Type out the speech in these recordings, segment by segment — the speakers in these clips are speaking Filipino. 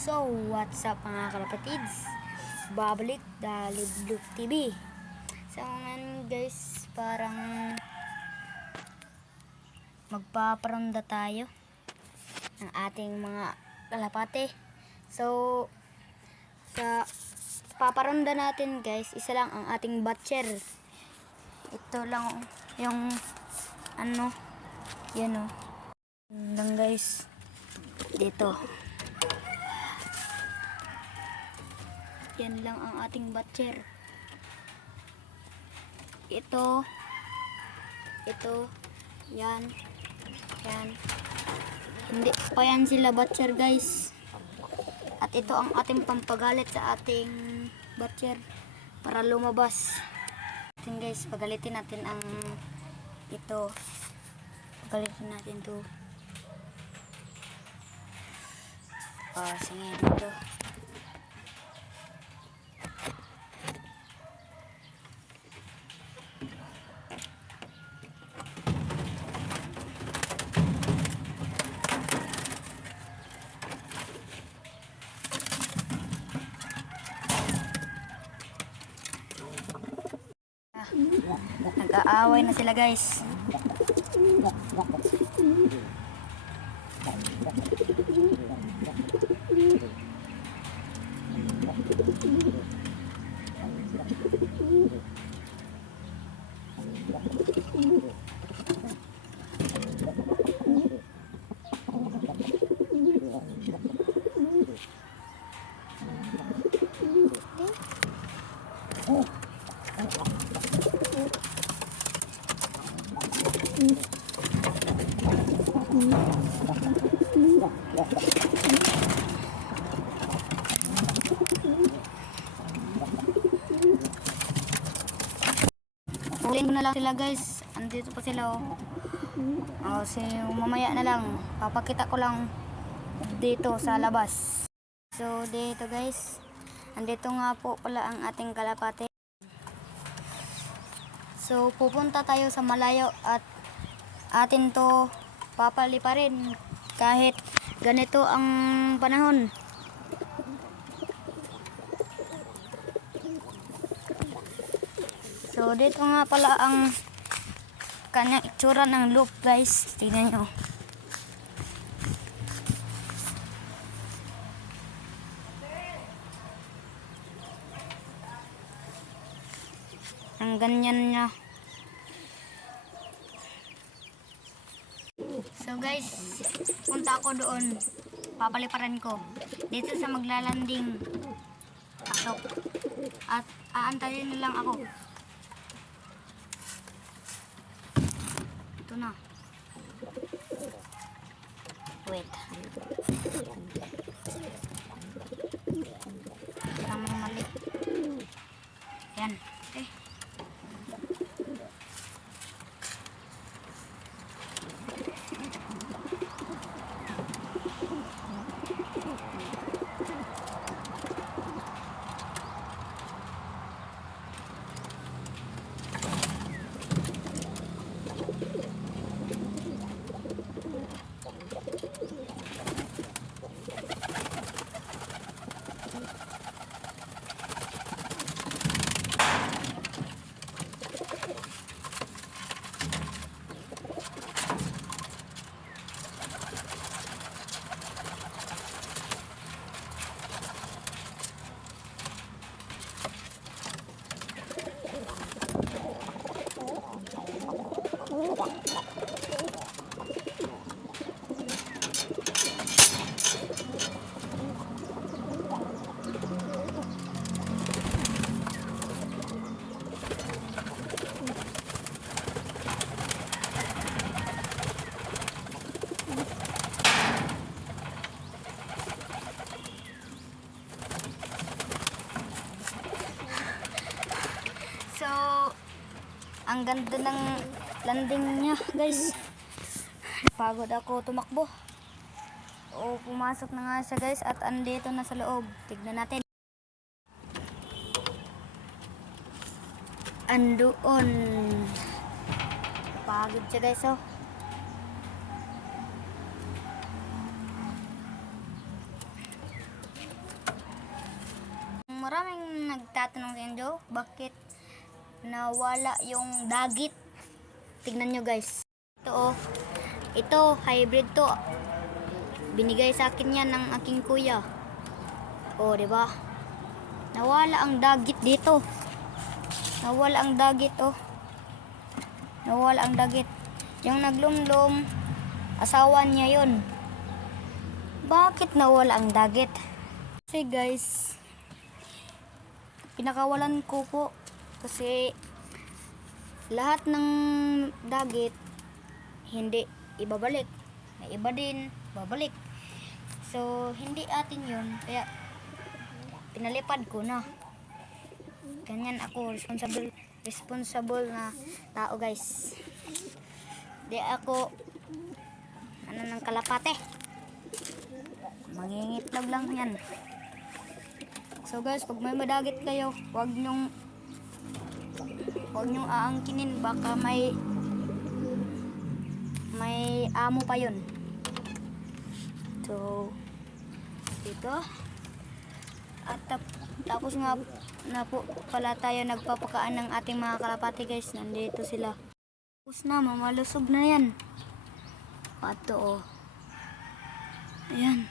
So, what's up mga kalapatids? Babalik Daliblook TV. So, ngayon guys, parang magpaparanda tayo ng ating mga kalapate. So, sa paparanda natin guys, isa lang ang ating batcher. Ito lang yung yan o. Lang guys, dito. Yan lang ang ating batcher. Ito, yan. Hindi pa yan sila batcher guys. At ito ang ating pampagalit sa ating batcher para lumabas. Guys, pagalitin natin ang ito. Pagalitin natin to. Sige dito. Nag-aaway na sila guys. Huliin ko na lang sila guys. Andito pa sila oh. Mamaya na lang. Papakita ko lang dito sa labas. So dito guys. Andito nga po pala ang ating kalapate. So pupunta tayo sa malayo at atin to papaliparin kahit ganito ang panahon. So dito nga pala ang kanyang itsura ng loop guys. Tingnan nyo. Ang ganyan niya. So guys, punta ako doon. Papaliparan ko. Dito sa maglalanding pasok. At aantayin na lang ako. Ito na. Wait. Parang mali. Yan. Okay. Ang ganda ng landing niya guys. Pagod ako tumakbo. Pumasok na nga siya guys at andito na sa loob. Tignan natin. Andoon. Pagod siya guys oh. Maraming nagtatanong sa inyo, bakit nawala yung dagit? Tignan nyo guys. Ito oh. Ito, hybrid to. Binigay sa akin yan ng aking kuya. Oh, di ba? Nawala ang dagit dito. Nawala ang dagit oh. Nawala ang dagit. Yung naglumlum, asawa niya yun. Bakit nawala ang dagit? Kasi guys, pinakawalan ko po kasi lahat ng dagit hindi ibabalik. May iba din babalik. So, hindi atin yun. Kaya, pinalipad ko na. Ganyan ako, responsible na tao guys. Di ako ng kalapate. Mangingitlog lang yan. So guys, pag may madagit kayo, huwag nyong aangkinin, baka may amo pa yun. So dito at tapos nga na po pala tayo nagpapakaan ng ating mga kalapati guys. Nandito sila. Tapos na, mamalusog na yan. Pato oh. Ayan.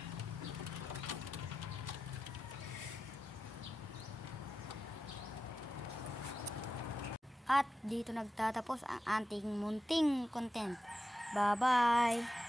At dito nagtatapos ang ating munting content. Bye-bye!